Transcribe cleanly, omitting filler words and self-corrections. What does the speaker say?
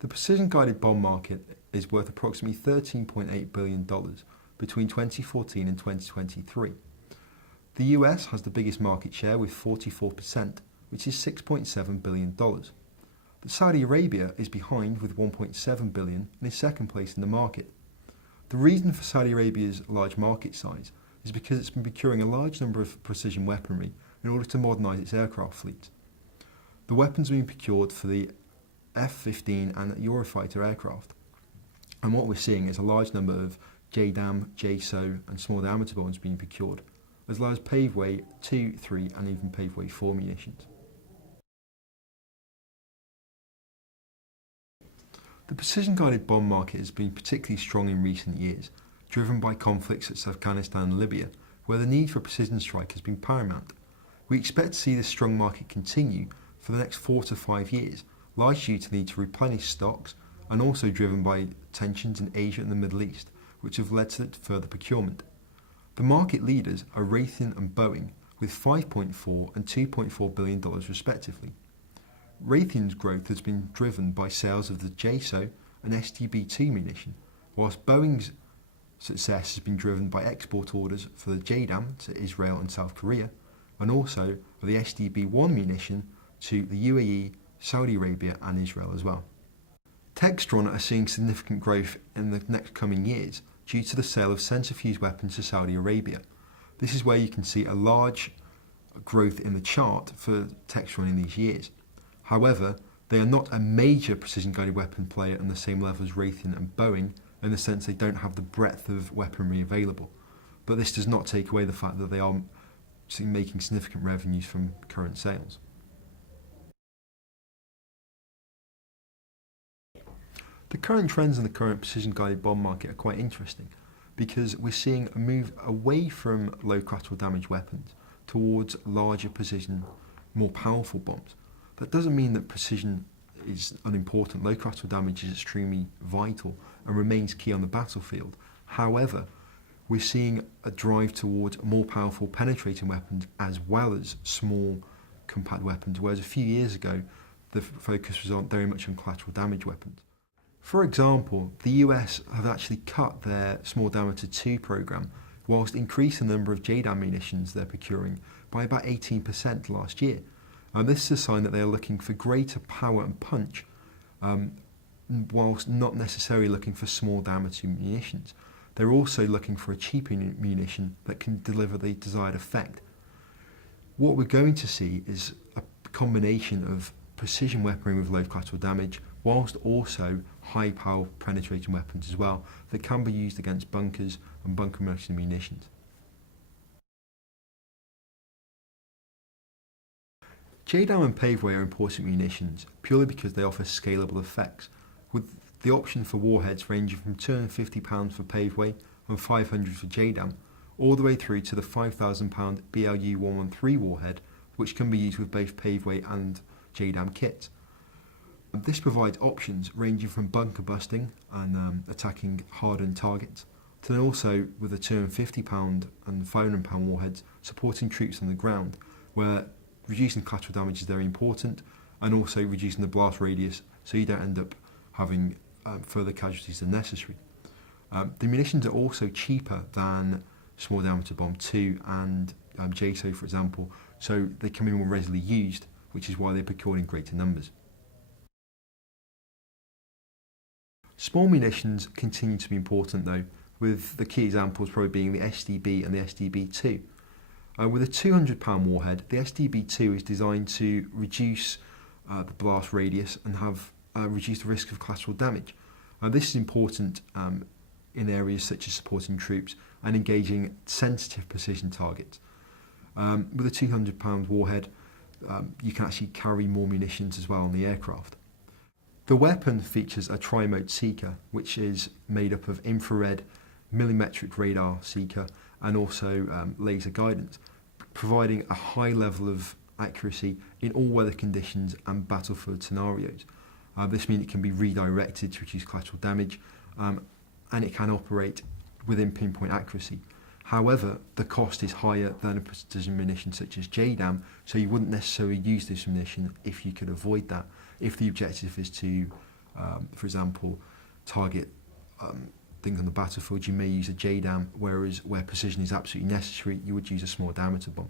The precision-guided bomb market is worth approximately $13.8 billion between 2014 and 2023. The US has the biggest market share with 44%, which is $6.7 billion. But Saudi Arabia is behind with $1.7 billion and is second place in the market. The reason for Saudi Arabia's large market size is because it's been procuring a large number of precision weaponry in order to modernise its aircraft fleet. The weapons have been procured for the F-15 and Eurofighter aircraft. And what we're seeing is a large number of JDAM, JSO and small diameter bombs being procured, as well as Paveway 2, 3 and even Paveway 4 munitions. The precision-guided bomb market has been particularly strong in recent years, driven by conflicts such as Afghanistan and Libya, where the need for precision strike has been paramount. We expect to see this strong market continue for the next 4 to 5 years, largely due to the need to replenish stocks and also driven by tensions in Asia and the Middle East, which have led to further procurement. The market leaders are Raytheon and Boeing, with $5.4 and $2.4 billion respectively. Raytheon's growth has been driven by sales of the JSO and STB-2 munition, whilst Boeing's success has been driven by export orders for the JDAM to Israel and South Korea, and also the STB-1 munition to the UAE, Saudi Arabia and Israel as well. Textron are seeing significant growth in the next coming years due to the sale of centrifuge weapons to Saudi Arabia. This is where you can see a large growth in the chart for Textron in these years. However, they are not a major precision-guided weapon player on the same level as Raytheon and Boeing, in the sense they don't have the breadth of weaponry available. But this does not take away the fact that they are making significant revenues from current sales. The current trends in the current precision-guided bomb market are quite interesting because we're seeing a move away from low collateral damage weapons towards larger precision, more powerful bombs. That doesn't mean that precision is unimportant. Low collateral damage is extremely vital and remains key on the battlefield. However, we're seeing a drive towards more powerful penetrating weapons as well as small compact weapons, whereas a few years ago the focus was very much on collateral damage weapons. For example, the US have actually cut their small diameter 2 program whilst increasing the number of JDAM munitions they're procuring by about 18% last year. This is a sign that they are looking for greater power and punch whilst not necessarily looking for small diameter munitions. They're also looking for a cheaper munition that can deliver the desired effect. What we're going to see is a combination of precision weaponry with low collateral damage whilst also high power penetrating weapons as well that can be used against bunkers and bunker merchant munitions. JDAM and Paveway are important munitions purely because they offer scalable effects, with the option for warheads ranging from £250 for Paveway and £500 for JDAM, all the way through to the £5,000 BLU-113 warhead, which can be used with both Paveway and JDAM kits. This provides options ranging from bunker busting and attacking hardened targets, to then also with the £250 and £500 warheads supporting troops on the ground, where reducing collateral damage is very important, and also reducing the blast radius so you don't end up having further casualties than necessary. The munitions are also cheaper than small diameter bomb 2 and JSO, for example, so they can be more readily used, which is why they're procured in greater numbers. Small munitions continue to be important though, with the key examples probably being the STB and the STB-2. With a £200 warhead, the STB-2 is designed to reduce the blast radius and have reduce the risk of collateral damage. This is important in areas such as supporting troops and engaging sensitive precision targets. With a £200 warhead, you can actually carry more munitions as well on the aircraft. The weapon features a tri-mode seeker, which is made up of infrared, millimetric radar seeker and also laser guidance, providing a high level of accuracy in all weather conditions and battlefield scenarios. This means it can be redirected to reduce collateral damage, and it can operate within pinpoint accuracy. However, the cost is higher than a precision munition such as JDAM, so you wouldn't necessarily use this munition if you could avoid that. If the objective is to, for example, target things on the battlefield, you may use a JDAM, whereas where precision is absolutely necessary, you would use a small diameter bomb.